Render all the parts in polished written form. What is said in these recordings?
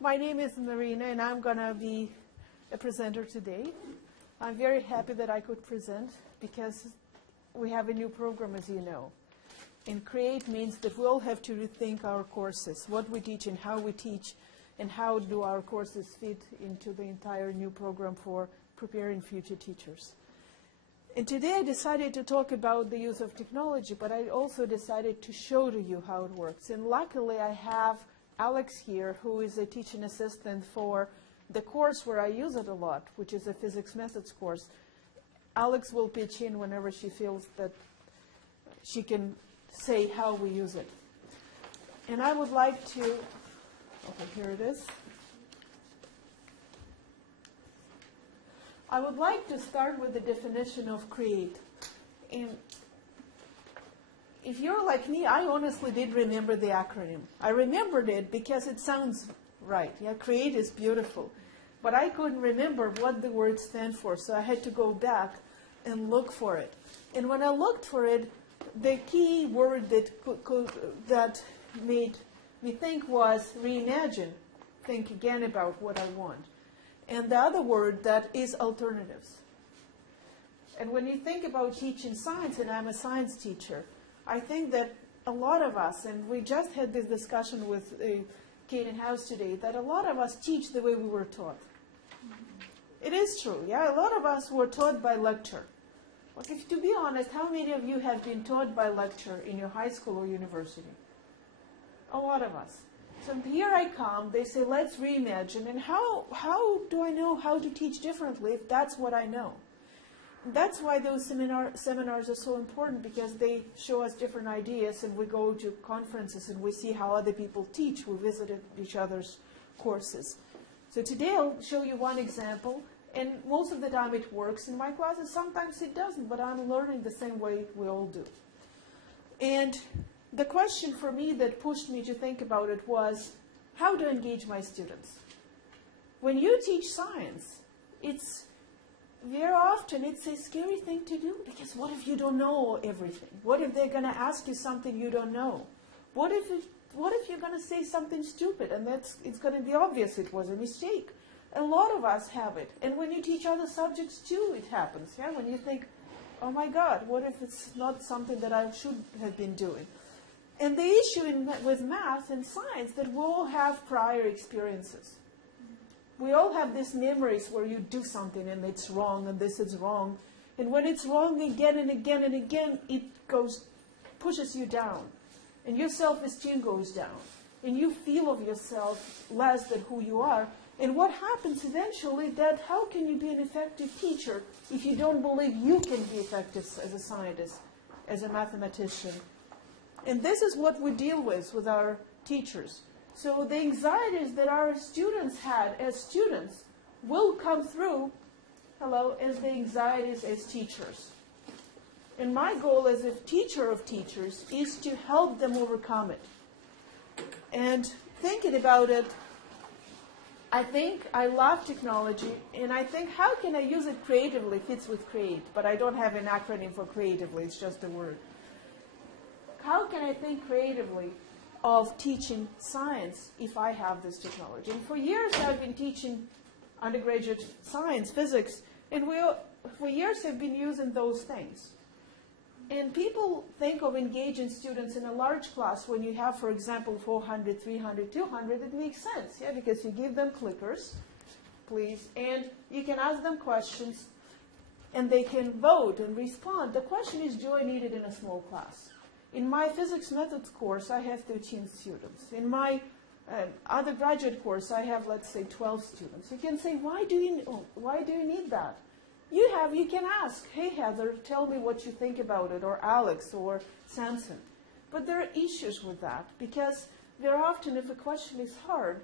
My name is Marina, and I'm going to be a presenter today. I'm very happy that I could present because we have a new program, as you know. And CREATE means that we'll have to rethink our courses, what we teach and how we teach, and how do our courses fit into the entire new program for preparing future teachers. And today I decided to talk about the use of technology, but I also decided to show to you how it works. And luckily I have Alex here, who is a teaching assistant for the course where I use it a lot, which is a physics methods course. Alex will pitch in whenever she feels that she can say how we use it. And I would like to, okay, here it is. I would like to start with the definition of CREATE. And if you're like me, I honestly did remember the acronym. I remembered it because it sounds right. Yeah, CREATE is beautiful. But I couldn't remember what the words stand for, so I had to go back and look for it. And when I looked for it, the key word that made me think was reimagine, think again about what I want. And the other word that is alternatives. And when you think about teaching science, and I'm a science teacher, I think that a lot of us, and we just had this discussion with Kate in House today, that a lot of us teach the way we were taught. It is true, yeah? A lot of us were taught by lecture. But if, to be honest, how many of you have been taught by lecture in your high school or university? A lot of us. So here I come, they say, let's reimagine. And how do I know how to teach differently if that's what I know? That's why those seminars are so important, because they show us different ideas, and we go to conferences and we see how other people teach. We visited each other's courses. So today I'll show you one example, and most of the time it works in my classes. Sometimes it doesn't, but I'm learning the same way we all do. And the question for me that pushed me to think about it was, how to engage my students? When you teach science, very often it's a scary thing to do, because what if you don't know everything? What if they're going to ask you something you don't know? What if you're going to say something stupid, and it's going to be obvious it was a mistake? A lot of us have it. And when you teach other subjects too, it happens. Yeah? When you think, oh my God, what if it's not something that I should have been doing? And the issue with math and science that we all have prior experiences. We all have these memories where you do something and it's wrong and this is wrong. And when it's wrong again and again and again, it pushes you down. And your self-esteem goes down. And you feel of yourself less than who you are. And what happens eventually, that how can you be an effective teacher if you don't believe you can be effective as a scientist, as a mathematician? And this is what we deal with our teachers. So the anxieties that our students had as students will come through, as the anxieties as teachers. And my goal as a teacher of teachers is to help them overcome it. And thinking about it, I think I love technology, and I think how can I use it creatively fits with CREATE, but I don't have an acronym for creatively, it's just a word. How can I think creatively of teaching science if I have this technology? And for years I've been teaching undergraduate science, physics, and for years I've been using those things. And people think of engaging students in a large class when you have, for example, 400, 300, 200, it makes sense, yeah, because you give them clickers, please, and you can ask them questions, and they can vote and respond. The question is, do I need it in a small class? In my physics methods course, I have 13 students. In my other graduate course, I have, let's say, 12 students. You can say, why do you need that? You can ask, hey, Heather, tell me what you think about it, or Alex, or Samson. But there are issues with that, because very often if a question is hard,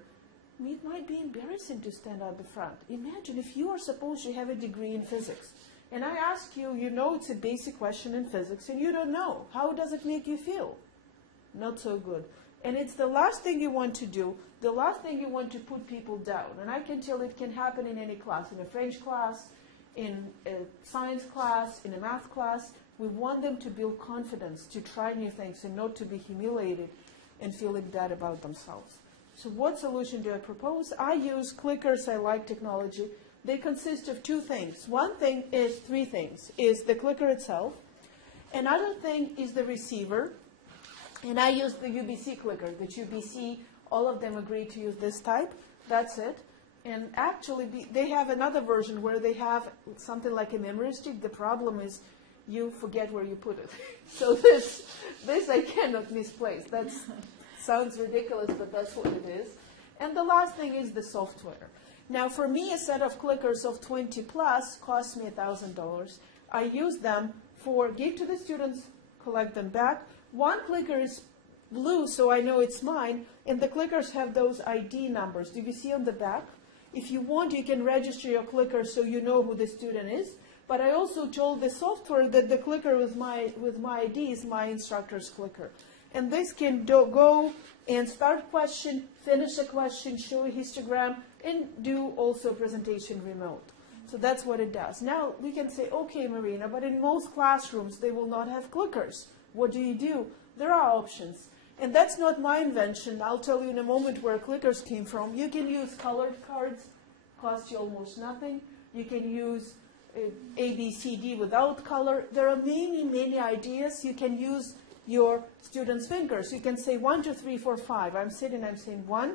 it might be embarrassing to stand at the front. Imagine if you are supposed to have a degree in physics, and I ask you, you know it's a basic question in physics, and you don't know. How does it make you feel? Not so good. And it's the last thing you want to do, the last thing you want to put people down. And I can tell it can happen in any class, in a French class, in a science class, in a math class. We want them to build confidence, to try new things, and not to be humiliated and feeling bad about themselves. So what solution do I propose? I use clickers. I like technology. They consist of two things. One thing is three things. Is the clicker itself. Another thing is the receiver. And I use the UBC clicker. The UBC, all of them agree to use this type. That's it. And actually, they have another version where they have something like a memory stick. The problem is you forget where you put it. So this I cannot misplace. That sounds ridiculous, but that's what it is. And the last thing is the software. Now, for me, a set of clickers of 20 plus cost me $1,000. I use them for give to the students, collect them back. One clicker is blue, so I know it's mine, and the clickers have those ID numbers. Do you see on the back? If you want, you can register your clicker so you know who the student is. But I also told the software that the clicker with my ID is my instructor's clicker. And this can go and start question, finish a question, show a histogram, and do also presentation remote. So that's what it does. Now we can say, okay, Marina, but in most classrooms they will not have clickers. What do? There are options. And that's not my invention. I'll tell you in a moment where clickers came from. You can use colored cards, cost you almost nothing. You can use A, B, C, D without color. There are many, many ideas. You can use your students' fingers. You can say 1, 2, 3, 4, 5. I'm saying 1,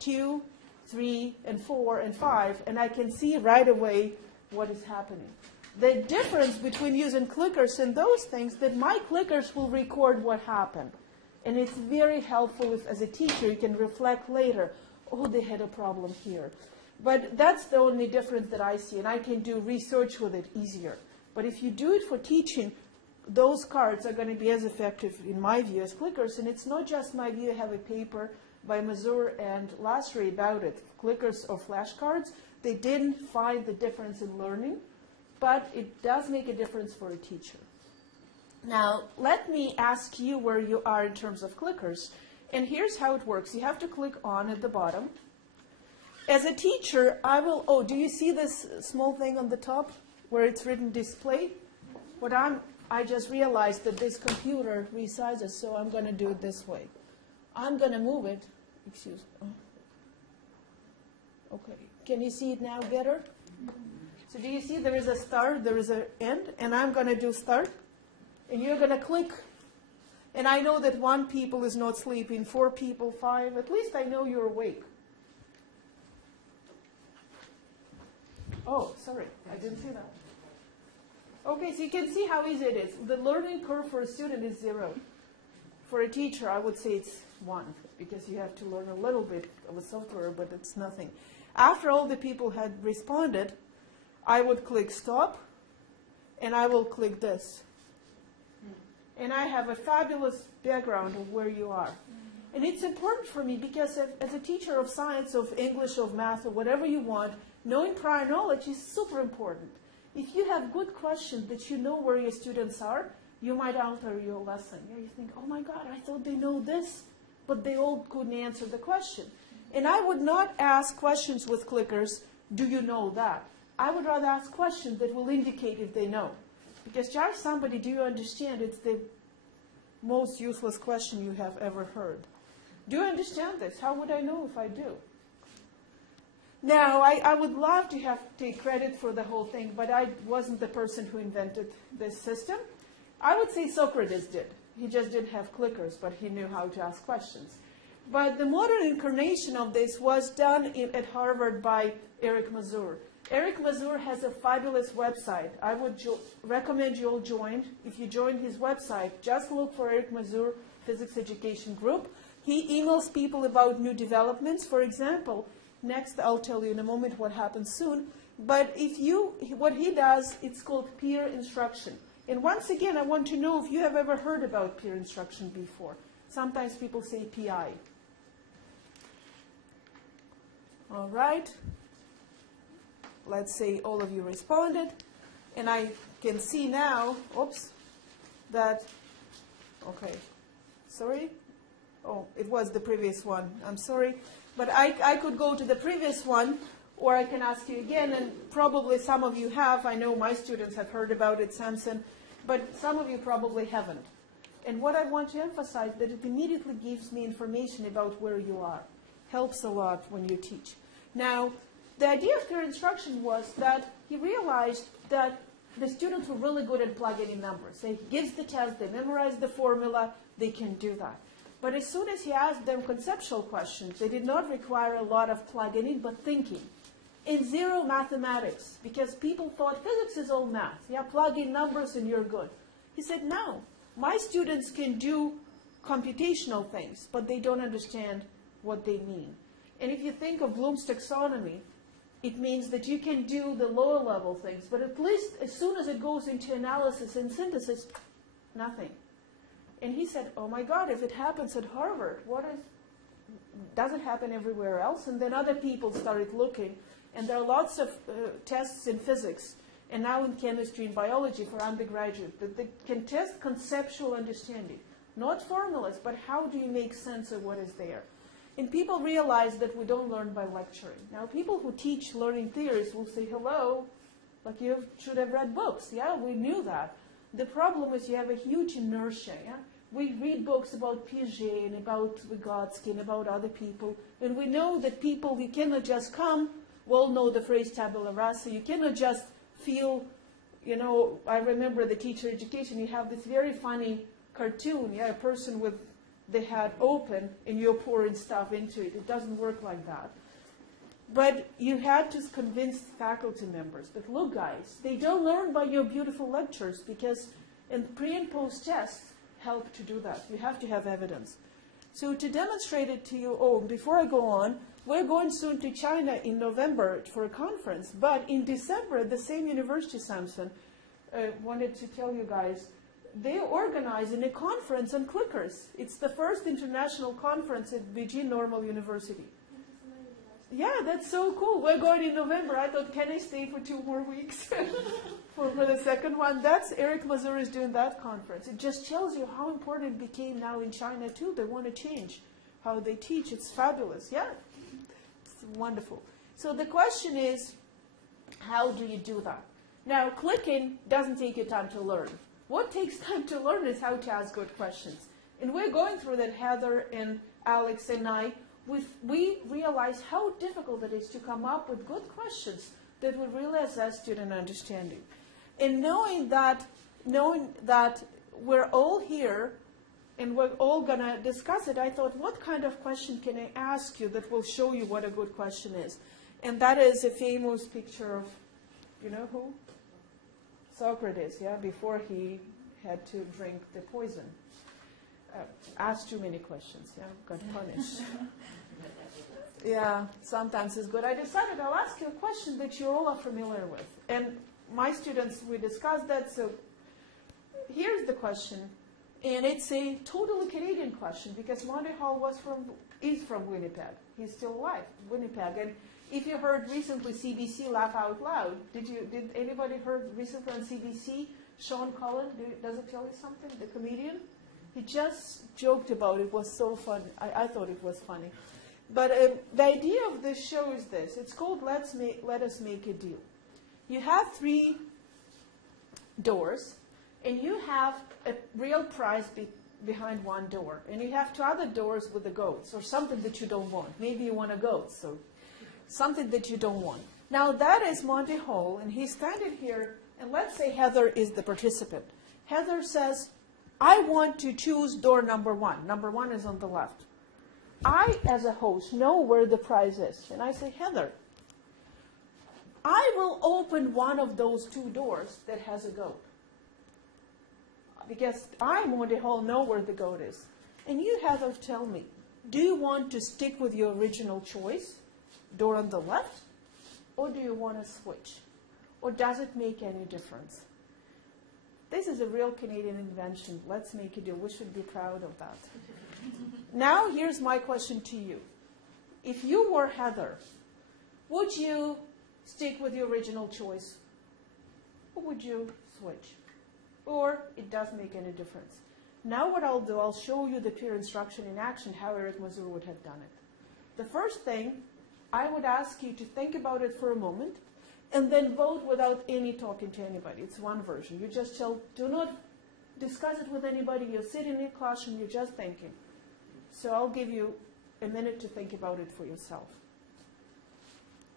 2, 3, and 4, and 5, and I can see right away what is happening. The difference between using clickers and those things, that my clickers will record what happened. And it's very helpful if, as a teacher, you can reflect later, oh, they had a problem here. But that's the only difference that I see, and I can do research with it easier. But if you do it for teaching, those cards are going to be as effective, in my view, as clickers. And it's not just my view. I have a paper by Mazur and Lasry about it. Clickers or flashcards, they didn't find the difference in learning, but it does make a difference for a teacher. Now, let me ask you where you are in terms of clickers. And here's how it works. You have to click on at the bottom. As a teacher, I will, oh, do you see this small thing on the top where it's written display? I just realized that this computer resizes, so I'm going to do it this way. I'm going to move it. Excuse me. Okay. Can you see it now better? So do you see there is a start, there is an end, and I'm going to do start. And you're going to click. And I know that 1 people is not sleeping, 4 people, 5. At least I know you're awake. Oh, sorry. I didn't see that. Okay, so you can see how easy it is. The learning curve for a student is 0. For a teacher, I would say it's 1, because you have to learn a little bit of a software, but it's nothing. After all the people had responded, I would click stop, and I will click this. And I have a fabulous background of where you are. And it's important for me because as a teacher of science, of English, of math, or whatever you want, knowing prior knowledge is super important. If you have good questions that you know where your students are, you might alter your lesson. You think, oh my God, I thought they know this, but they all couldn't answer the question. And I would not ask questions with clickers, do you know that? I would rather ask questions that will indicate if they know. Because to ask somebody, do you understand? It's the most useless question you have ever heard. Do you understand this? How would I know if I do? Now, I would love to take credit for the whole thing, but I wasn't the person who invented this system. I would say Socrates did. He just didn't have clickers, but he knew how to ask questions. But the modern incarnation of this was done at Harvard by Eric Mazur. Eric Mazur has a fabulous website. I would recommend you all join. If you join his website, just look for Eric Mazur Physics Education Group. He emails people about new developments. For example, next I'll tell you in a moment what happens soon. But what he does, it's called peer instruction. And once again, I want to know if you have ever heard about peer instruction before. Sometimes people say PI. All right. Let's say all of you responded. And I can see now, that, okay, sorry. Oh, it was the previous one. I'm sorry. But I could go to the previous one, or I can ask you again, and probably some of you have. I know my students have heard about it, Samson, but some of you probably haven't. And what I want to emphasize, that it immediately gives me information about where you are. helps a lot when you teach. Now, the idea of peer instruction was that he realized that the students were really good at plugging in numbers. He gives the test, they memorize the formula, they can do that. But as soon as he asked them conceptual questions, they did not require a lot of plugging in, but thinking. And zero mathematics, because people thought physics is all math. Yeah, plug in numbers and you're good. He said, no, my students can do computational things, but they don't understand what they mean. And if you think of Bloom's taxonomy, it means that you can do the lower level things, but at least as soon as it goes into analysis and synthesis, nothing. And he said, oh my God, if it happens at Harvard, does it happen everywhere else? And then other people started looking, and there are lots of tests in physics, and now in chemistry and biology for undergraduate, that they can test conceptual understanding. Not formulas, but how do you make sense of what is there? And people realize that we don't learn by lecturing. Now, people who teach learning theories will say, hello, like you should have read books. Yeah, we knew that. The problem is you have a huge inertia. Yeah? We read books about Piaget and about Vygotsky and about other people, and we know that people, you cannot just come, well know the phrase tabula rasa, you cannot just feel, you know, I remember the teacher education, you have this very funny cartoon, yeah, a person with the head open and you're pouring stuff into it. It doesn't work like that. But you had to convince faculty members that, look guys, they don't learn by your beautiful lectures, because in pre and post tests help to do that. You have to have evidence. So to demonstrate it to you, before I go on, we're going soon to China in November for a conference, but in December at the same university, Samson, wanted to tell you guys, they're organizing a conference on clickers. It's the first international conference at Beijing Normal University. Yeah, that's so cool. We're going in November. I thought, can I stay for 2 more weeks for the second one? That's Eric Mazur is doing that conference. It just tells you how important it became now in China too. They want to change how they teach. It's fabulous. Yeah, it's wonderful. So the question is, how do you do that? Now, clicking doesn't take you time to learn. What takes time to learn is how to ask good questions. And we're going through that, Heather and Alex and I. We realize how difficult it is to come up with good questions that would really assess student understanding. And knowing that we're all here and we're all going to discuss it, I thought, what kind of question can I ask you that will show you what a good question is? And that is a famous picture of, you know who? Socrates, yeah, before he had to drink the poison. Asked too many questions, yeah, got punished. Yeah, sometimes it's good. I decided I'll ask you a question that you all are familiar with. And my students, we discussed that, so here's the question. And it's a totally Canadian question, because Monty Hall is from Winnipeg. He's still alive, Winnipeg. And if you heard recently CBC Laugh Out Loud, did anybody heard recently on CBC, Sean Cullen, does it tell you something, the comedian? He just joked about it. It was so fun. I thought it was funny. But the idea of this show is this. It's called Let Us Make a Deal. You have 3 doors, and you have a real prize behind one door. And you have 2 other doors with the goats, or something that you don't want. Maybe you want a goat, so something that you don't want. Now that is Monty Hall, and he's standing here, and let's say Heather is the participant. Heather says, I want to choose door number 1. Number 1 is on the left. I, as a host, know where the prize is. And I say, Heather, I will open one of those 2 doors that has a goat. Because I, Monty Hall, know where the goat is. And you, Heather, tell me, do you want to stick with your original choice, door on the left, or do you want to switch? Or does it make any difference? This is a real Canadian invention. Let's make a deal. We should be proud of that. Now, here's my question to you. If you were Heather, would you stick with your original choice? Or would you switch? Or it doesn't make any difference. Now what I'll do, I'll show you the peer instruction in action, how Eric Mazur would have done it. The first thing, I would ask you to think about it for a moment, and then vote without any talking to anybody. It's one version. You just do not discuss it with anybody. You're sitting in a classroom, you're just thinking. So I'll give you a minute to think about it for yourself.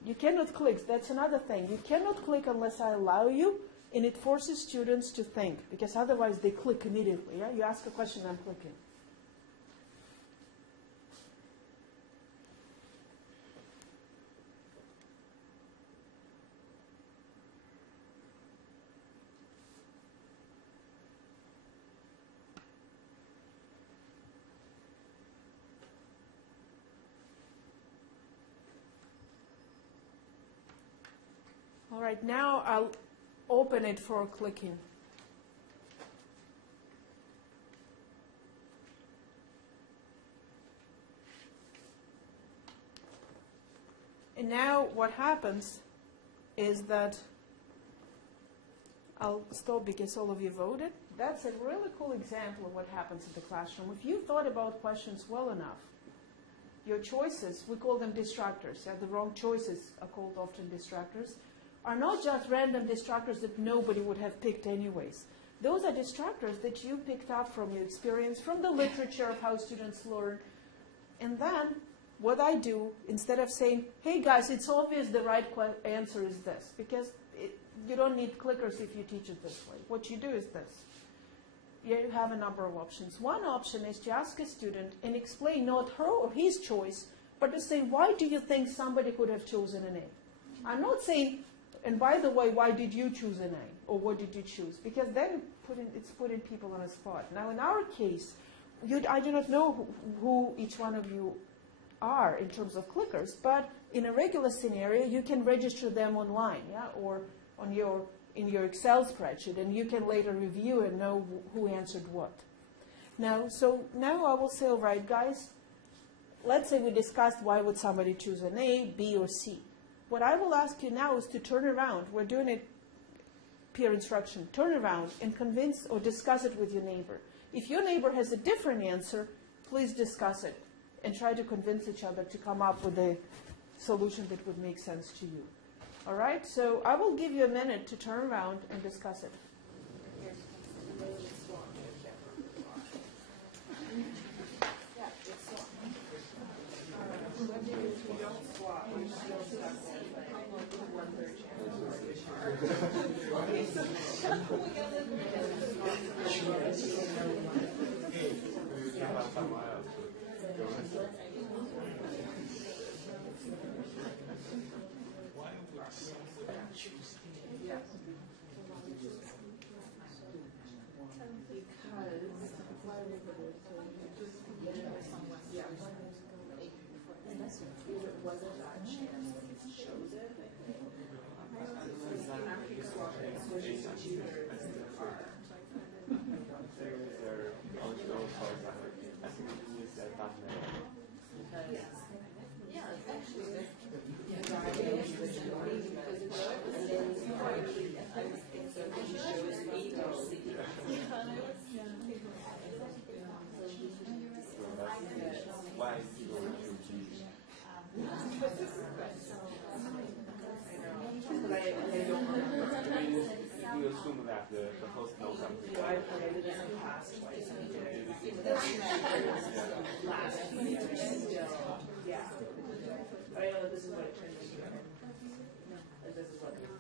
You cannot click. That's another thing. You cannot click unless I allow you, and it forces students to think, because otherwise they click immediately. Yeah? You ask a question, I'm clicking. All right, now I'll open it for clicking. And now what happens is that I'll stop because all of you voted. That's a really cool example of what happens in the classroom. If you thought about questions well enough, your choices, we call them distractors. Yeah, the wrong choices are called often distractors, are not just random distractors that nobody would have picked anyways. Those are distractors that you picked up from your experience, from the literature of how students learn. And then what I do, instead of saying, hey guys, it's obvious the right answer is this, because you don't need clickers if you teach it this way. What you do is this. You have a number of options. One option is to ask a student and explain not her or his choice, but to say, why do you think somebody could have chosen an A? I'm not saying, and by the way, why did you choose an A? Or what did you choose? Because then it's putting people on a spot. Now, in our case, I do not know who each one of you are in terms of clickers, but in a regular scenario, you can register them online, yeah, or in your Excel spreadsheet, and you can later review and know who answered what. Now I will say, all right, guys, let's say we discussed why would somebody choose an A, B, or C. What I will ask you now is to turn around. We're doing it peer instruction. Turn around and convince or discuss it with your neighbor. If your neighbor has a different answer, please discuss it and try to convince each other to come up with a solution that would make sense to you. All right? So I will give you a minute to turn around and discuss it.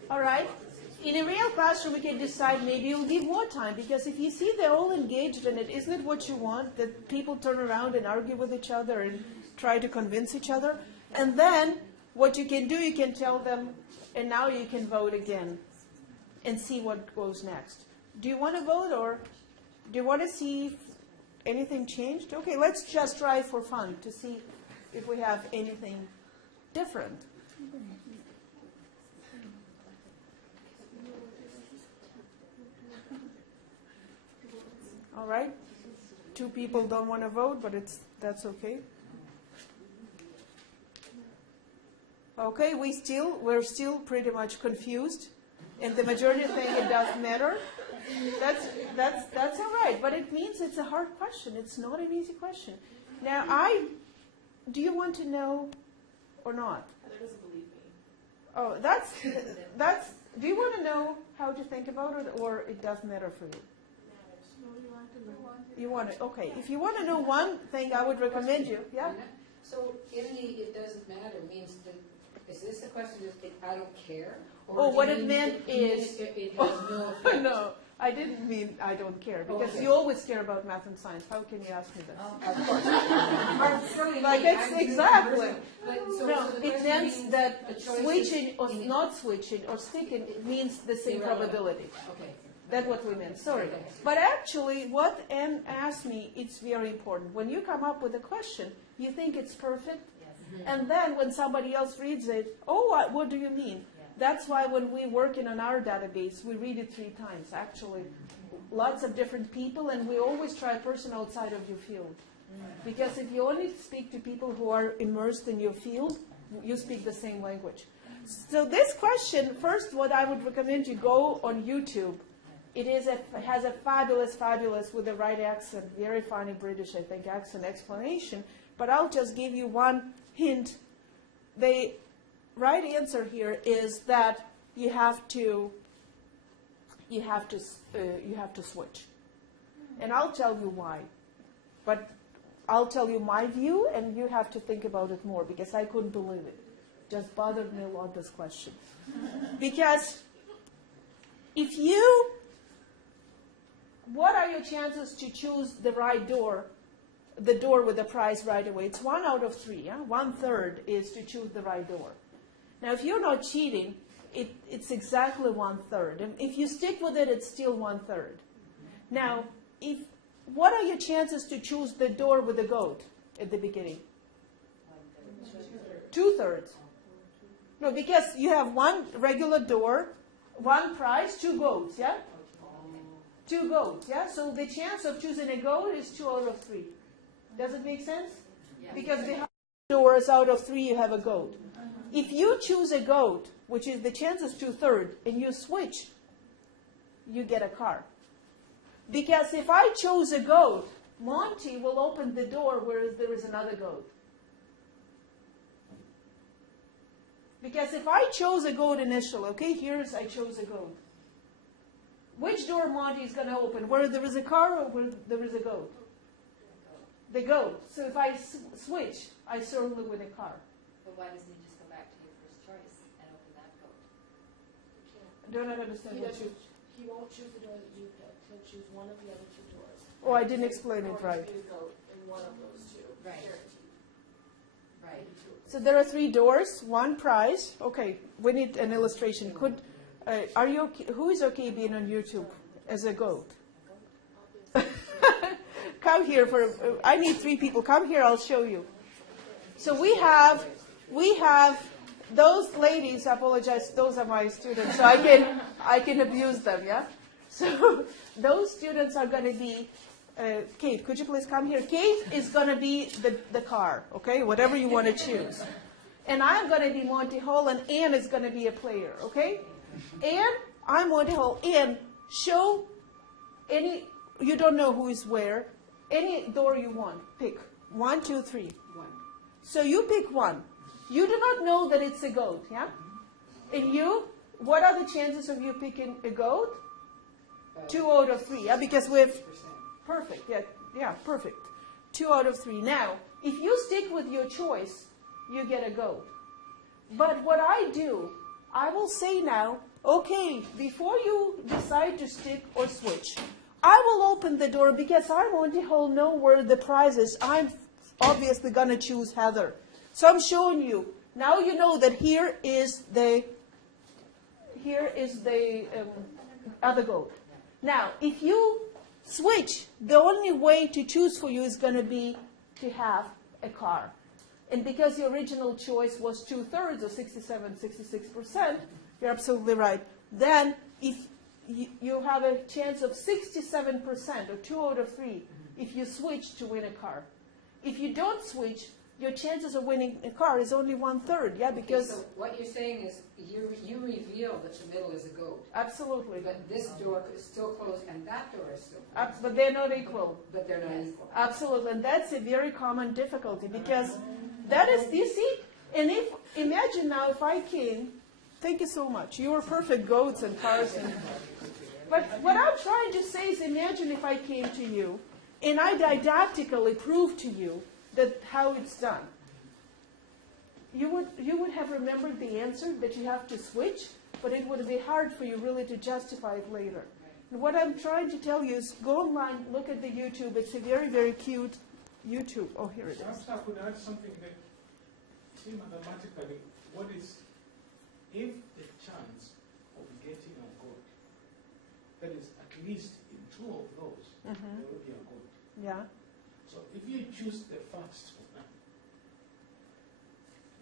All right. In a real classroom, we can decide maybe you'll give more time, because if you see they're all engaged in it, isn't it what you want, that people turn around and argue with each other and try to convince each other? And then what you can do, you can tell them, and now you can vote again and see what goes next. Do you want to vote, or do you want to see if anything changed? Okay, let's just try for fun to see if we have anything different. All right. 2 people don't want to vote, but that's okay. Okay, we're still pretty much confused, and the majority think it doesn't matter. That's all right, but it means it's a hard question. It's not an easy question. Now, do you want to know or not? Heather doesn't believe me. Oh, that's. Do you want to know how to think about it, or it doesn't matter for you? You want it? Okay. If you want to know one thing, I would recommend you. Yeah. So in the "it doesn't matter" means that, is this the question of I don't care? Or Oh, do what you it mean meant is... it has no effect? No, I didn't mean I don't care, because Okay. you always care about math and science. How can you ask me that? Of course. Or silly Like, me, it's I'm doing exactly. person. But so No, the it question means means that the choice switching is or in- not switching or sticking, it means the same Irrelevant. probability. Okay. That's what we meant, sorry. Okay. But actually, what Anne asked me, it's very important. When you come up with a question, you think it's perfect, and then when somebody else reads it, oh, what do you mean? That's why when we work in our database, we read it 3 times, actually. Lots of different people, and we always try a person outside of your field. Because if you only speak to people who are immersed in your field, you speak the same language. So this question, first, what I would recommend you go on YouTube. It has a fabulous, with the right accent, very funny British, I think, accent explanation. But I'll just give you one hint. The right answer here is that you have to switch. And I'll tell you why. But I'll tell you my view, and you have to think about it more, because I couldn't believe it. Just bothered me a lot, this question. Because what are your chances to choose the right door, the door with the prize right away? It's 1 out of 3. Yeah? 1/3 is to choose the right door. Now, if you're not cheating, it's exactly 1/3. And if you stick with it, it's still 1/3. Now, what are your chances to choose the door with the goat at the beginning? 2/3. No, because you have 1 regular door, 1 prize, 2 goats, yeah? 2 goats, yeah? So the chance of choosing a goat is 2 out of 3. Does it make sense? Yeah. Because behind doors out of 3 you have a goat. If you choose a goat, which is the chance is 2/3, and you switch, you get a car. Because if I chose a goat, Monty will open the door where there is another goat. Because if I chose a goat initially, okay, I chose a goat. Which door Monty is going to open? Where there is a car or where there is a goat? The goat. So if I switch, I certainly win a car. But why doesn't he just go back to your first choice and open that goat? I do not understand what you... He won't choose the door that you picked. He'll choose one of the other 2 doors. Oh, I didn't explain it right. Or goat in one of those 2. Right. Guaranteed. Right. So there are 3 doors, 1 prize. Okay, we need an illustration. Are you okay, who is okay being on YouTube as a goat? Come here I need 3 people. Come here, I'll show you. So we have those ladies, I apologize, those are my students, so I can abuse them, yeah? So those students are going to be, Kate, could you please come here? Kate is going to be the car, okay, whatever you want to choose. And I'm going to be Monty Hall, and Anne is going to be a player, okay? Anne, I'm Monty Hall. Anne, show you don't know who is where, any door you want, pick. 1, 2, 3. 1. So you pick 1. You do not know that it's a goat, yeah? And what are the chances of you picking a goat? 2 out of 3, yeah? Because perfect, yeah, perfect. 2 out of 3. Now, if you stick with your choice, you get a goat. But what I do, I will say now, okay, before you decide to stick or switch, I will open the door because I want to know where the prize is. I'm obviously going to choose Heather. So I'm showing you. Now you know that here is the other goat. Now, if you switch, the only way to choose for you is going to be to have a car. And because your original choice was 2/3 or 66%, you're absolutely right. Then if you have a chance of 67% or 2 out of 3 if you switch to win a car. If you don't switch, your chances of winning a car is only 1/3, yeah, because... Okay, so what you're saying is you reveal that the middle is a goat. Absolutely. But this door is still closed and that door is still closed. But they're not equal. But they're not equal. Absolutely, and that's a very common difficulty because that is, you see, and imagine now if I came, thank you so much, you were perfect goats and cars. But what I'm trying to say is imagine if I came to you and I didactically proved to you that how it's done. you would have remembered the answer that you have to switch, but it would be hard for you really to justify it later. And what I'm trying to tell you is go online, look at the YouTube. It's a very, very cute YouTube. Oh, here it is. Perhaps I could add something that, see, mathematically, what is, if the chance of getting a good, that is at least in two of those, there will be a good. Yeah. So if you choose the first one,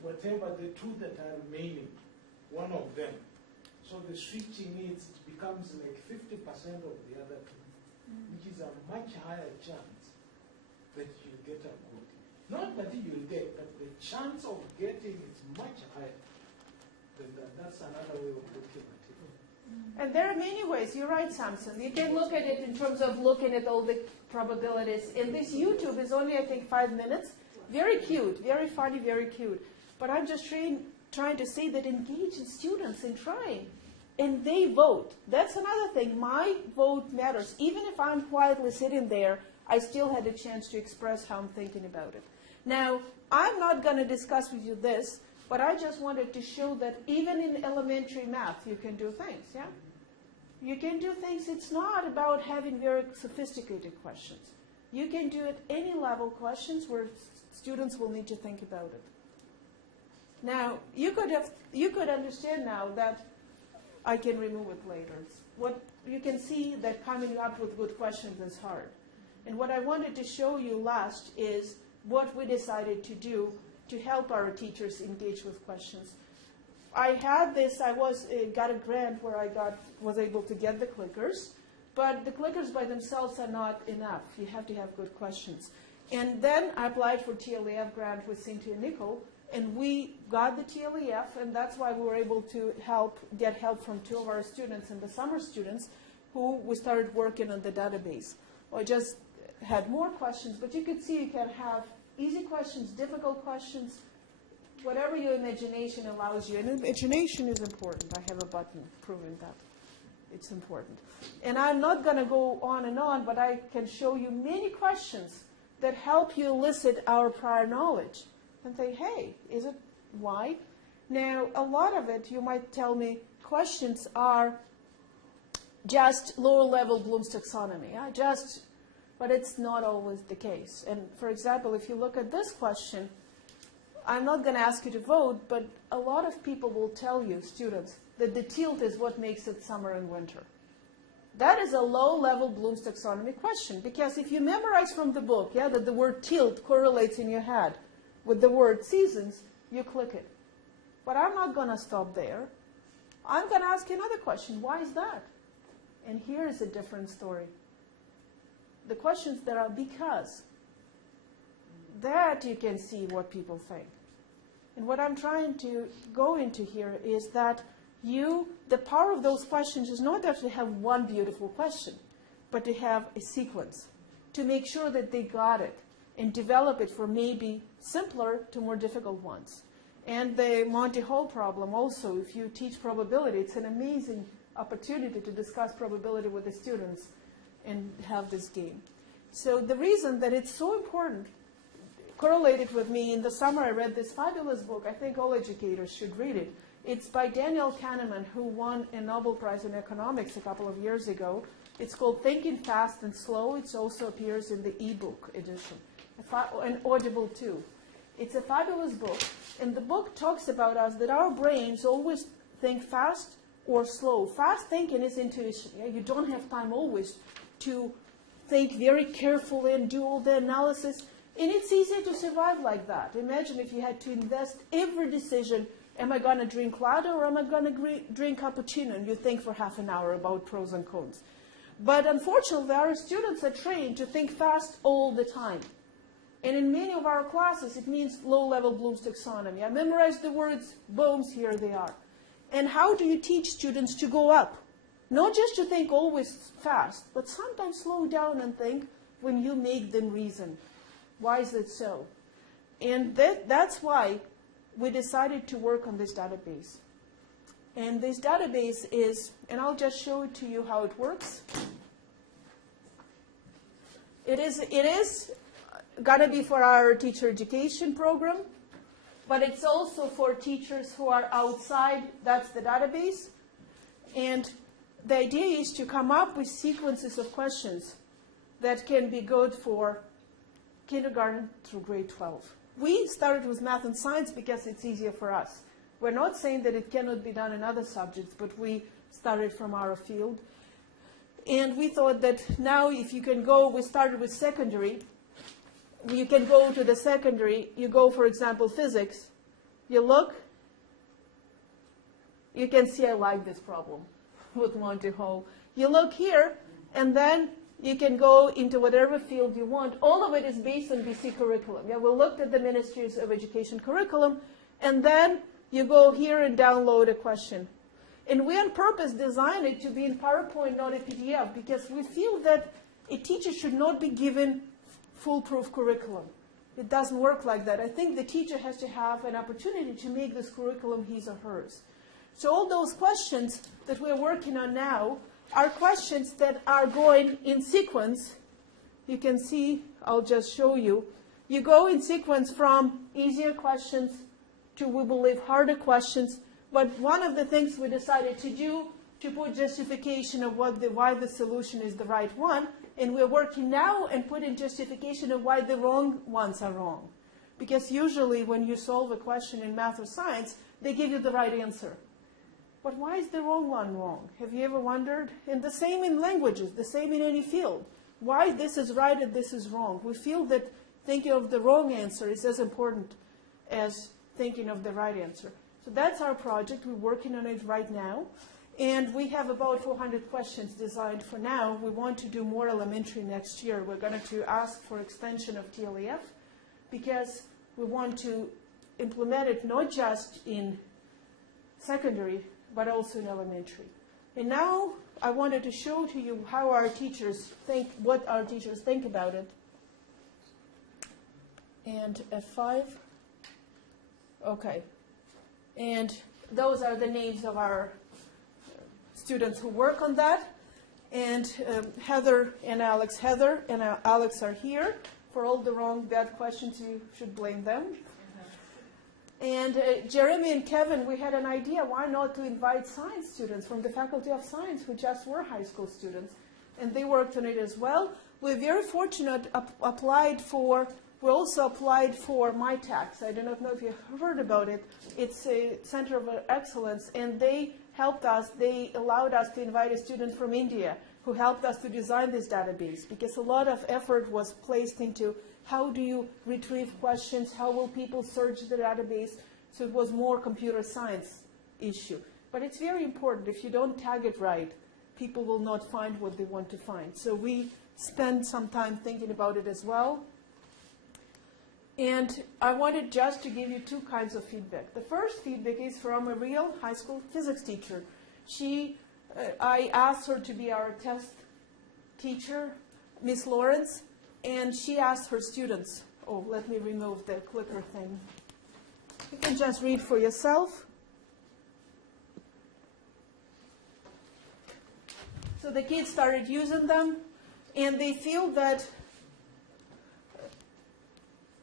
whatever the two that are remaining, one of them, so the switching needs, it becomes like 50% of the other two, which is a much higher chance that you get a good. Not that you'll get, but the chance of getting is much higher than that. That's another way of looking at it. And there are many ways. You're right, Samson. You can look at it in terms of looking at all the probabilities. And this YouTube is only, I think, 5 minutes. Very cute, very funny, very cute. But I'm just trying to say that engage the students in trying. And they vote. That's another thing. My vote matters. Even if I'm quietly sitting there, I still had a chance to express how I'm thinking about it. Now, I'm not going to discuss with you this, but I just wanted to show that even in elementary math, you can do things, yeah? You can do things. It's not about having very sophisticated questions. You can do at any level questions where students will need to think about it. Now, you could understand now that I can remove it later. What you can see that coming up with good questions is hard. And what I wanted to show you last is what we decided to do to help our teachers engage with questions. I had this, got a grant where I was able to get the clickers, but the clickers by themselves are not enough. You have to have good questions. And then I applied for TLEF grant with Cynthia Nickel, and we got the TLEF, and that's why we were able to get help from 2 of our students and the summer students who we started working on the database. I just had more questions, but you could see you can have easy questions, difficult questions, whatever your imagination allows you. And imagination is important. I have a button proving that it's important. And I'm not going to go on and on, but I can show you many questions that help you elicit our prior knowledge and say, hey, is it why? Now, a lot of it, you might tell me, questions are just lower-level Bloom's taxonomy. But it's not always the case. And for example, if you look at this question, I'm not going to ask you to vote, but a lot of people will tell you, students, that the tilt is what makes it summer and winter. That is a low-level Bloom's taxonomy question, because if you memorize from the book, that the word tilt correlates in your head with the word seasons, you click it. But I'm not going to stop there. I'm going to ask you another question. Why is that? And here is a different story. The questions that are because. That you can see what people think. And what I'm trying to go into here is that the power of those questions is not that to have one beautiful question, but to have a sequence, to make sure that they got it and develop it for maybe simpler to more difficult ones. And the Monty Hall problem also, if you teach probability, it's an amazing opportunity to discuss probability with the students and have this game. So the reason that it's so important correlated with me, in the summer I read this fabulous book. I think all educators should read it. It's by Daniel Kahneman, who won a Nobel Prize in economics a couple of years ago. It's called Thinking Fast and Slow. It also appears in the ebook edition, and Audible too. It's a fabulous book, and the book talks about us that our brains always think fast or slow. Fast thinking is intuition. Yeah? You don't have time always to think very carefully and do all the analysis. And it's easy to survive like that. Imagine if you had to invest every decision, am I going to drink latte or am I going to drink cappuccino? And you think for half an hour about pros and cons. But unfortunately, our students are trained to think fast all the time. And in many of our classes, it means low-level Bloom's taxonomy. I memorized the words, boom, here they are. And how do you teach students to go up? Not just to think always fast, but sometimes slow down and think when you make them reason. Why is it so? And that's why we decided to work on this database. And this database is, and I'll just show it to you how it works. It is going to be for our teacher education program. but it's also for teachers who are outside, that's the database. And the idea is to come up with sequences of questions that can be good for kindergarten through grade 12. We started with math and science because it's easier for us. We're not saying that it cannot be done in other subjects, but we started from our field. And we thought that now if you can go, we started with secondary, you can go to the secondary, you go, for example, physics, you look, you can see I like this problem with Monty Hall. You look here, and then you can go into whatever field you want. All of it is based on BC curriculum. Yeah, we looked at the Ministries of Education curriculum, and then you go here and download a question. And we on purpose designed it to be in PowerPoint, not a PDF, because we feel that a teacher should not be given foolproof curriculum. It doesn't work like that. I think the teacher has to have an opportunity to make this curriculum his or hers. So all those questions that we're working on now are questions that are going in sequence. You can see, I'll just show you. You go in sequence from easier questions to, we believe, harder questions. But one of the things we decided to do, to put justification of why the solution is the right one, and we're working now and putting justification of why the wrong ones are wrong. Because usually when you solve a question in math or science, they give you the right answer. But why is the wrong one wrong? Have you ever wondered? And the same in languages, the same in any field. Why this is right and this is wrong? We feel that thinking of the wrong answer is as important as thinking of the right answer. So that's our project. We're working on it right now. And we have about 400 questions designed for now. We want to do more elementary next year. We're going to ask for extension of TLEF because we want to implement it not just in secondary, but also in elementary. And now I wanted to show to you how our teachers think, what our teachers think about it. And F5. Okay. And those are the names of our students who work on that. And Heather and Alex. Heather and Alex are here. For all the wrong, bad questions, you should blame them. And Jeremy and Kevin, we had an idea, why not to invite science students from the Faculty of Science who just were high school students. And they worked on it as well. We're very fortunate, we also applied for MyTax. I do not know if you've heard about it. It's a center of excellence, and they helped us. They allowed us to invite a student from India who helped us to design this database, because a lot of effort was placed into how do you retrieve questions, how will people search the database. So it was more computer science issue. But it's very important. If you don't tag it right, people will not find what they want to find. So we spent some time thinking about it as well. And I wanted just to give you two kinds of feedback. The first feedback is from a real high school physics teacher. I asked her to be our test teacher, Miss Lawrence, and she asked her students, oh, let me remove the clicker thing. You can just read for yourself. So the kids started using them, and they feel that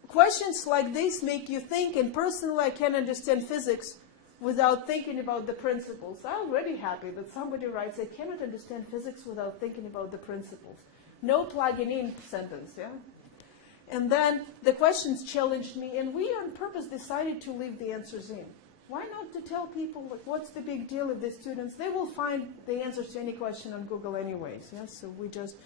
questions like this make you think, and personally I can understand physics without thinking about the principles. I'm already happy that somebody writes, I cannot understand physics without thinking about the principles. No plugging in sentence, yeah? And then the questions challenged me, and we on purpose decided to leave the answers in. Why not to tell people, like, what's the big deal if the students, they will find the answers to any question on Google anyways, yeah? So we just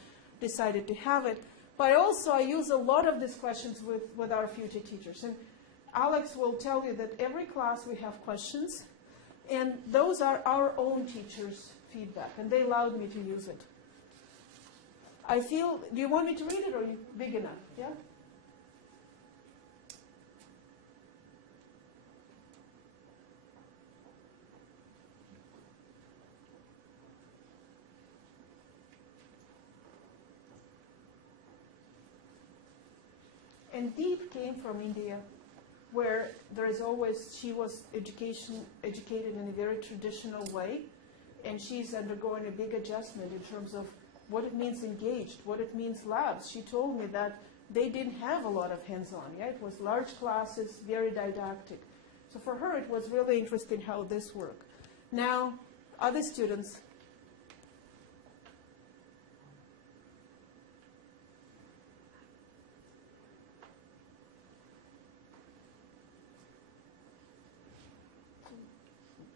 decided to have it. But also I use a lot of these questions with our future teachers. And Alex will tell you that every class we have questions, and those are our own teachers' feedback, and they allowed me to use it. I feel, do you want me to read it, or are you big enough? Yeah? And Deep came from India, where there is always, she was educated in a very traditional way, and she's undergoing a big adjustment in terms of what it means engaged, what it means labs. She told me that they didn't have a lot of hands-on. Yeah, it was large classes, very didactic. So for her, it was really interesting how this worked. Now, other students.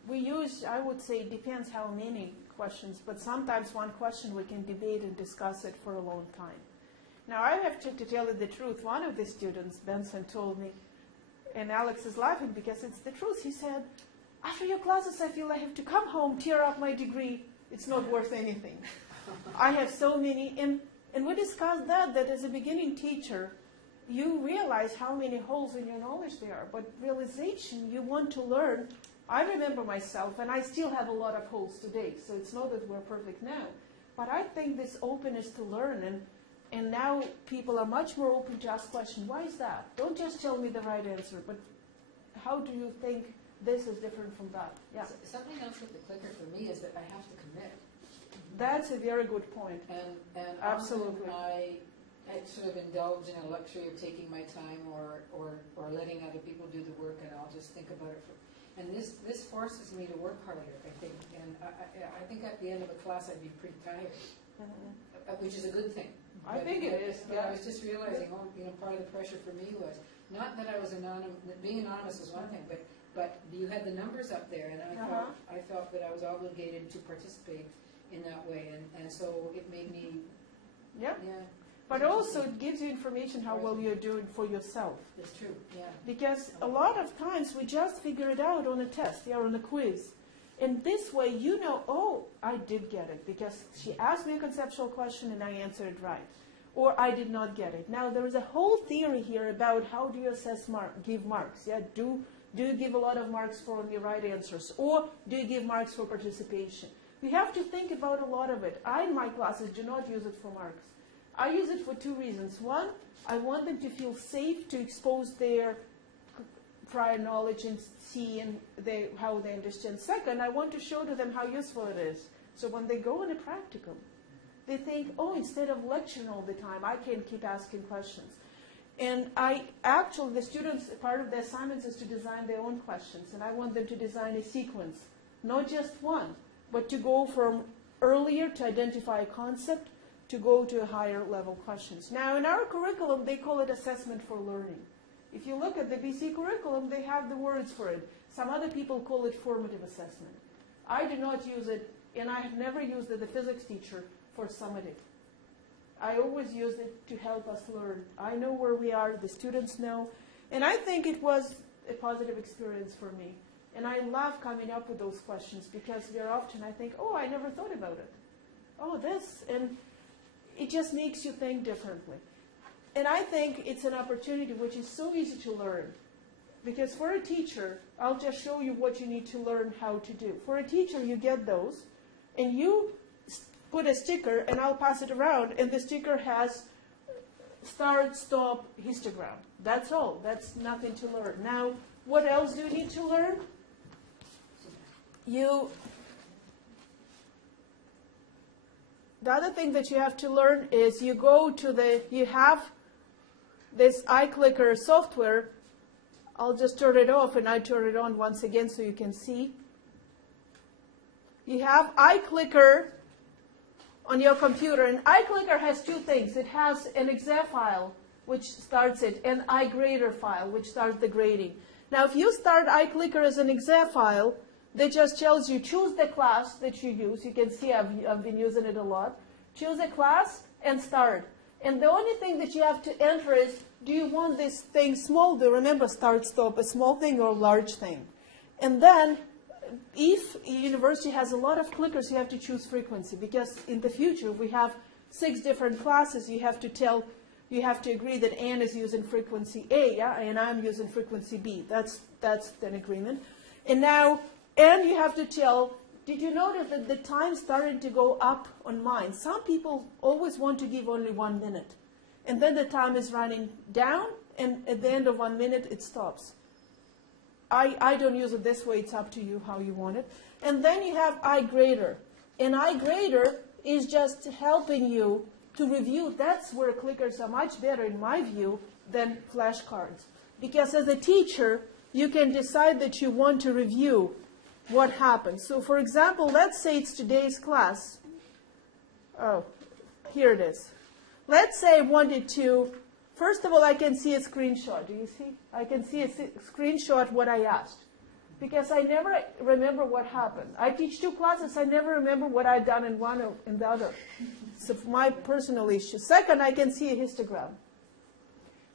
We use, I would say, it depends how many questions, but sometimes one question we can debate and discuss it for a long time. Now, I have to tell you the truth. One of the students, Benson, told me, and Alex is laughing because it's the truth. He said, after your classes, I feel I have to come home, tear up my degree. It's not worth anything. I have so many, and we discussed that as a beginning teacher, you realize how many holes in your knowledge there are, but realization, you want to learn. I remember myself, and I still have a lot of holes today, so it's not that we're perfect now. But I think this openness to learn, and now people are much more open to ask questions. Why is that? Don't just tell me the right answer, but how do you think this is different from that? Yeah. Something else with the clicker for me is that I have to commit. That's a very good point. And Absolutely. often I sort of indulge in a luxury of taking my time or letting other people do the work, and I'll just think about it. And this forces me to work harder, I think. And I think at the end of a class I'd be pretty tired, which is a good thing. I think it is. But I was just realizing, part of the pressure for me was not that I was anonymous. Being anonymous was one thing, but you had the numbers up there, and I felt that I was obligated to participate in that way, and so it made me. Yeah. But also it gives you information how well you're doing for yourself. It's true, yeah. Because a lot of times we just figure it out on a test, on a quiz. And this way you know, oh, I did get it because she asked me a conceptual question and I answered it right. Or I did not get it. Now there is a whole theory here about how do you give marks. Yeah? Do you give a lot of marks for only right answers? Or do you give marks for participation? We have to think about a lot of it. I, in my classes, do not use it for marks. I use it for two reasons. One, I want them to feel safe to expose their prior knowledge and see how they understand. Second, I want to show to them how useful it is. So when they go in a practicum, they think, oh, instead of lecturing all the time, I can keep asking questions. And the students, part of the assignments is to design their own questions. And I want them to design a sequence, not just one, but to go from earlier to identify a concept to go to higher level questions. Now, in our curriculum, they call it assessment for learning. If you look at the BC curriculum, they have the words for it. Some other people call it formative assessment. I do not use it, and I have never used it, the physics teacher, for summative. I always use it to help us learn. I know where we are, the students know, and I think it was a positive experience for me. And I love coming up with those questions because very often I think, oh, I never thought about it. Oh, this, and it just makes you think differently. And I think it's an opportunity which is so easy to learn. Because for a teacher, I'll just show you what you need to learn how to do. For a teacher, you get those, and you put a sticker, and I'll pass it around, and the sticker has start, stop, histogram. That's all. That's nothing to learn. Now, what else do you need to learn? The other thing that you have to learn is you have this iClicker software. I'll just turn it off and I turn it on once again so you can see. You have iClicker on your computer, and iClicker has two things. It has an exe file, which starts it, and iGrader file, which starts the grading. Now, if you start iClicker as an exe file, that just tells you choose the class that you use. You can see I've been using it a lot. Choose a class and start. And the only thing that you have to enter is, do you want this thing small? Do you remember start, stop, a small thing or a large thing? And then, if a university has a lot of clickers, you have to choose frequency. Because in the future, if we have 6 different classes, you have to agree that Anne is using frequency A, yeah, and I'm using frequency B. That's an agreement. And you have to tell, did you notice that the time started to go up on mine? Some people always want to give only 1 minute. And then the time is running down, and at the end of 1 minute, it stops. I don't use it this way. It's up to you how you want it. And then you have iGrader. And iGrader is just helping you to review, that's where clickers are much better, in my view, than flashcards. Because as a teacher, you can decide that you want to review what happened. So for example, let's say it's today's class. Oh, here it is. Let's say I wanted to, first of all, I can see a screenshot. Do you see? I can see a screenshot what I asked. Because I never remember what happened. I teach 2 classes, I never remember what I'd done in one or in the other. So my personal issue. Second, I can see a histogram.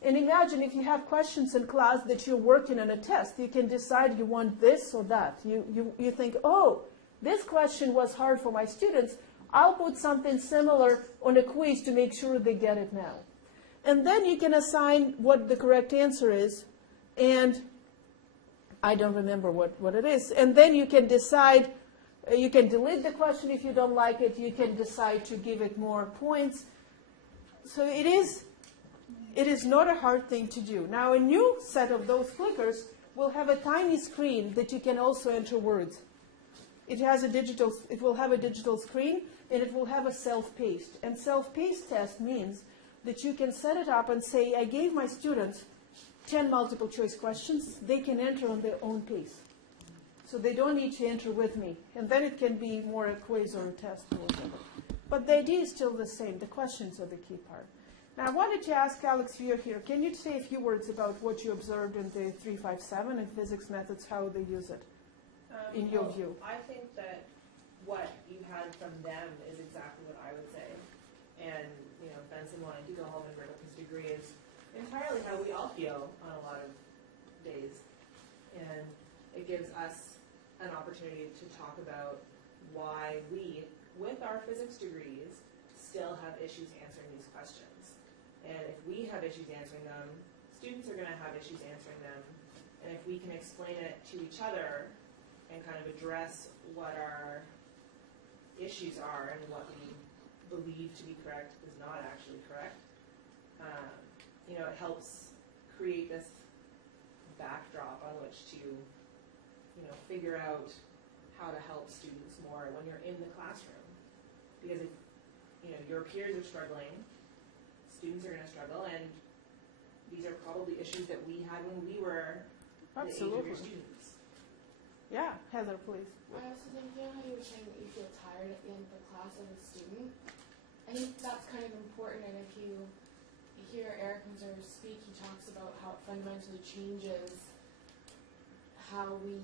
And imagine if you have questions in class that you're working on a test, you can decide you want this or that. You think, oh, this question was hard for my students. I'll put something similar on a quiz to make sure they get it now. And then you can assign what the correct answer is, and I don't remember what it is. And then you can decide, you can delete the question if you don't like it. You can decide to give it more points. So it is not a hard thing to do. Now, a new set of those clickers will have a tiny screen that you can also enter words. It will have a digital screen, and it will have a self-paced. And self-paced test means that you can set it up and say, I gave my students 10 multiple choice questions. They can enter on their own pace. So they don't need to enter with me. And then it can be more a quiz or a test or whatever. But the idea is still the same. The questions are the key part. Now, I wanted to ask Alex, you're here. Can you say a few words about what you observed in the 357 and physics methods, how they use it, in your view? I think that what you had from them is exactly what I would say. And, Benson wanting to go home and bring up his degree is entirely how we all feel on a lot of days. And it gives us an opportunity to talk about why we, with our physics degrees, still have issues answering these questions. And if we have issues answering them, students are going to have issues answering them. And if we can explain it to each other and kind of address what our issues are and what we believe to be correct is not actually correct, it helps create this backdrop on which to, figure out how to help students more when you're in the classroom. Because if, your peers are struggling, students are going to struggle, and these are probably issues that we had when we were the age of your students. Yeah, Heather, please. I also think, how you were saying that you feel tired at the end of the class as a student. I think that's kind of important, and if you hear Eric Hunter speak, he talks about how it fundamentally changes how we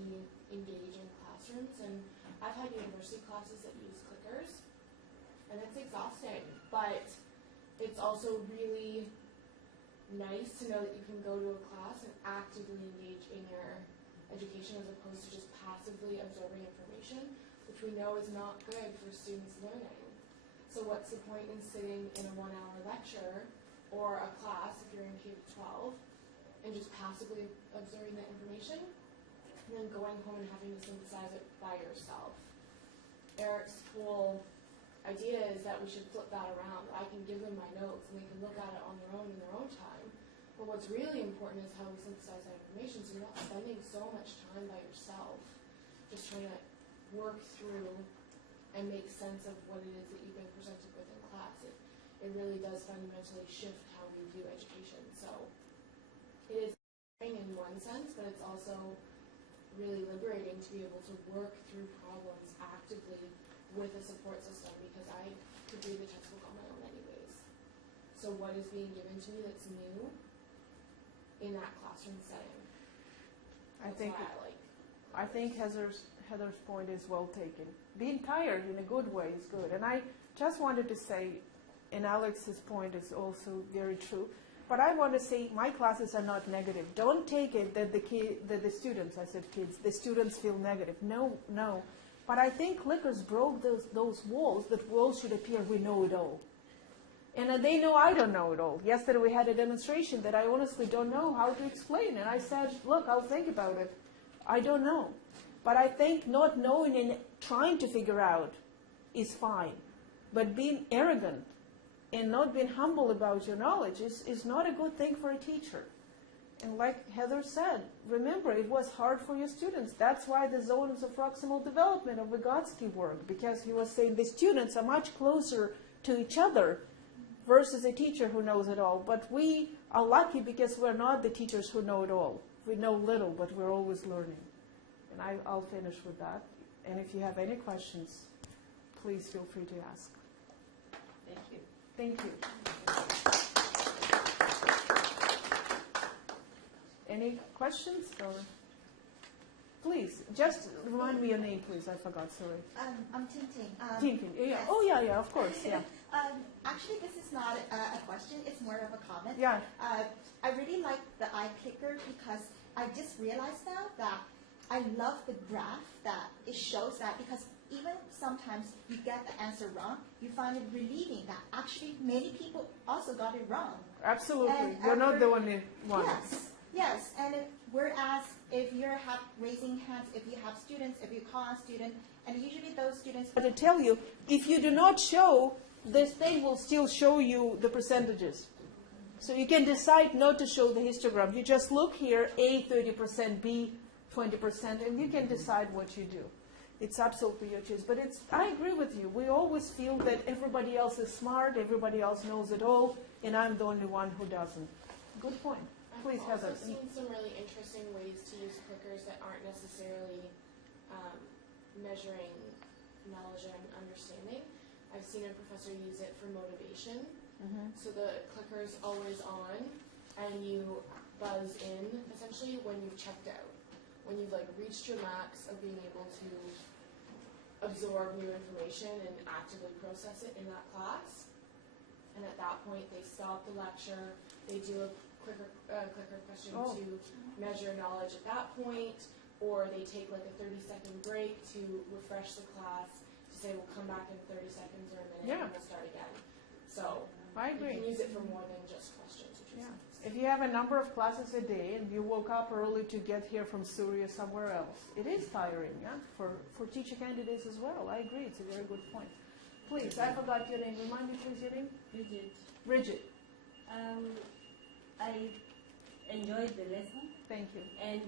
engage in classrooms. And I've had university classes that use clickers, and it's exhausting, but it's also really nice to know that you can go to a class and actively engage in your education as opposed to just passively absorbing information, which we know is not good for students learning. So what's the point in sitting in a 1-hour lecture or a class, if you're in K-12, and just passively absorbing that information, and then going home and having to synthesize it by yourself? Eric's whole idea is that we should flip that around. I can give them my notes, and they can look at it on their own in their own time. But what's really important is how we synthesize that information, so you're not spending so much time by yourself just trying to work through and make sense of what it is that you've been presented with in class. It really does fundamentally shift how we view education. So it is liberating in one sense, but it's also really liberating to be able to work through problems actively with a support system, because I could read the textbook on my own anyways. So what is being given to me that's new in that classroom setting? I think Heather's point is well taken. Being tired in a good way is good. And I just wanted to say, and Alex's point is also very true, but I want to say my classes are not negative. Don't take it that the students, I said kids, the students feel negative. No. But I think clickers broke those walls. That walls should appear, we know it all. And they know I don't know it all. Yesterday we had a demonstration that I honestly don't know how to explain. And I said, look, I'll think about it. I don't know. But I think not knowing and trying to figure out is fine. But being arrogant and not being humble about your knowledge is not a good thing for a teacher. And like Heather said, remember, it was hard for your students. That's why the zones of proximal development of Vygotsky worked, because he was saying the students are much closer to each other versus a teacher who knows it all. But we are lucky because we're not the teachers who know it all. We know little, but we're always learning. And I'll finish with that. And if you have any questions, please feel free to ask. Thank you. Thank you. Any questions? Or please, just remind me your name, please. I forgot, sorry. I'm Tintin. Tintin. Yeah. yes. Oh, yeah, of course, yeah. Actually, this is not a question. It's more of a comment. Yeah. I really like the iClicker because I just realized now that I love the graph that it shows that, because even sometimes you get the answer wrong, you find it relieving that actually many people also got it wrong. Absolutely. And You're not the only one. Yes. And whereas if you're raising hands, if you have students, if you call a student, and usually those students. But to tell you, if you do not show, this thing will still show you the percentages. So you can decide not to show the histogram. You just look here, A 30%, B 20%, and you can decide what you do. It's absolutely your choice. But I agree with you. We always feel that everybody else is smart, everybody else knows it all, and I'm the only one who doesn't. Good point. Please, I've Heather. also seen some really interesting ways to use clickers that aren't necessarily measuring knowledge and understanding. I've seen a professor use it for motivation. So the clicker's always on, and you buzz in, essentially, when you've checked out. When you've reached your max of being able to absorb new information and actively process it in that class. And at that point, they stop the lecture, they do a clicker question to measure knowledge at that point, or they take a 30-second break to refresh the class, to say we'll come back in 30 seconds or a minute and we'll start again. So I agree. you can use it for more than just questions. Which is If you have a number of classes a day and you woke up early to get here from Surrey or somewhere else, it is tiring, for teacher candidates as well. I agree. It's a very good point. Please, I forgot your name. Remind me, please, your name? Bridget. Bridget. I enjoyed the lesson. Thank you. And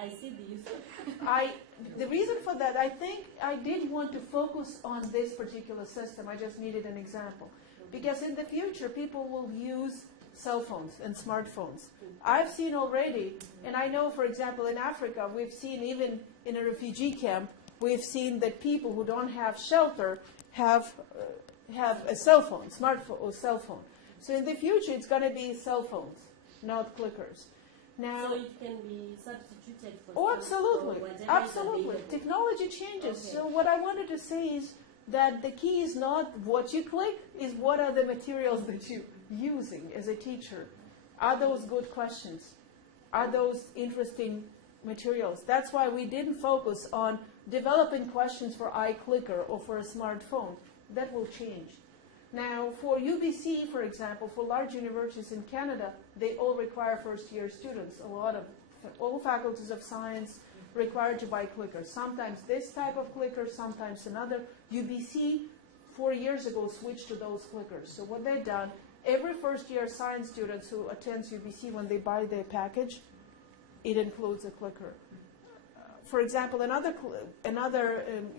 I see the use of The reason for that, I think I did want to focus on this particular system. I just needed an example. Because in the future, people will use cell phones and smartphones. I've seen already, and I know, for example, in Africa, we've seen even in a refugee camp, we've seen that people who don't have shelter have a cell phone, smartphone or cell phone. So in the future, it's going to be cell phones, not clickers. Now, so it can be substituted for. oh, absolutely, for absolutely. Technology changes. Okay. So what I wanted to say is that the key is not what you click, is what are the materials that you're using as a teacher. Are those good questions? Are those interesting materials? That's why we didn't focus on developing questions for iClicker or for a smartphone. That will change. Now, for UBC, for example, for large universities in Canada, they all require first-year students. All faculties of science required to buy clickers. Sometimes this type of clicker, sometimes another. UBC, 4 years ago, switched to those clickers. So what they've done, every first-year science students who attends UBC, when they buy their package, it includes a clicker. For example, another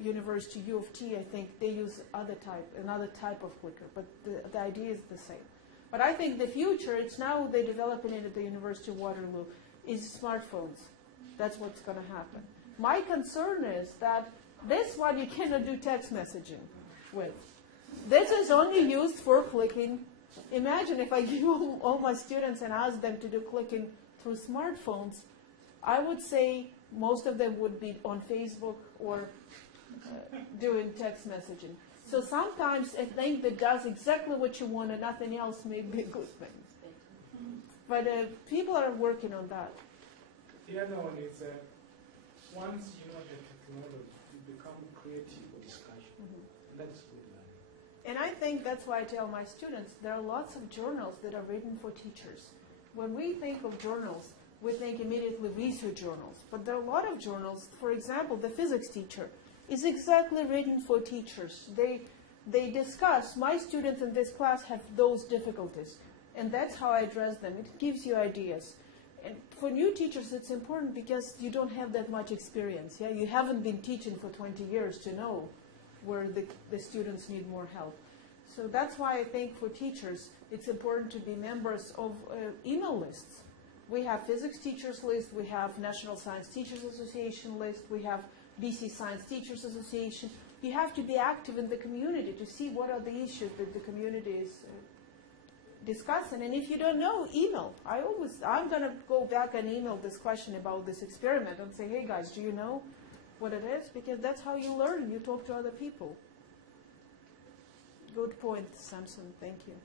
university, U of T, I think, they use another type of clicker, but the idea is the same. But I think the future, it's now they're developing it at the University of Waterloo, is smartphones. That's what's going to happen. My concern is that this one you cannot do text messaging with. This is only used for clicking. Imagine if I give all my students and ask them to do clicking through smartphones, I would say most of them would be on Facebook or doing text messaging. So sometimes a thing that does exactly what you want and nothing else may be a good thing. But people are working on that. The other one is once you know the technology, you become creative for discussion. And that's good learning. And I think that's why I tell my students, there are lots of journals that are written for teachers. When we think of journals, we think immediately research journals. But there are a lot of journals. For example, the physics teacher is exactly written for teachers. They discuss, my students in this class have those difficulties. And that's how I address them. It gives you ideas. And for new teachers, it's important because you don't have that much experience. Yeah, you haven't been teaching for 20 years to know where the students need more help. So that's why I think for teachers, it's important to be members of email lists. We have physics teachers list, we have National Science Teachers Association list, we have BC Science Teachers Association. You have to be active in the community to see what are the issues that the community is discussing. And if you don't know, email. I'm going to go back and email this question about this experiment and say, hey guys, do you know what it is? Because that's how you learn. You talk to other people. Good point, Samson. Thank you.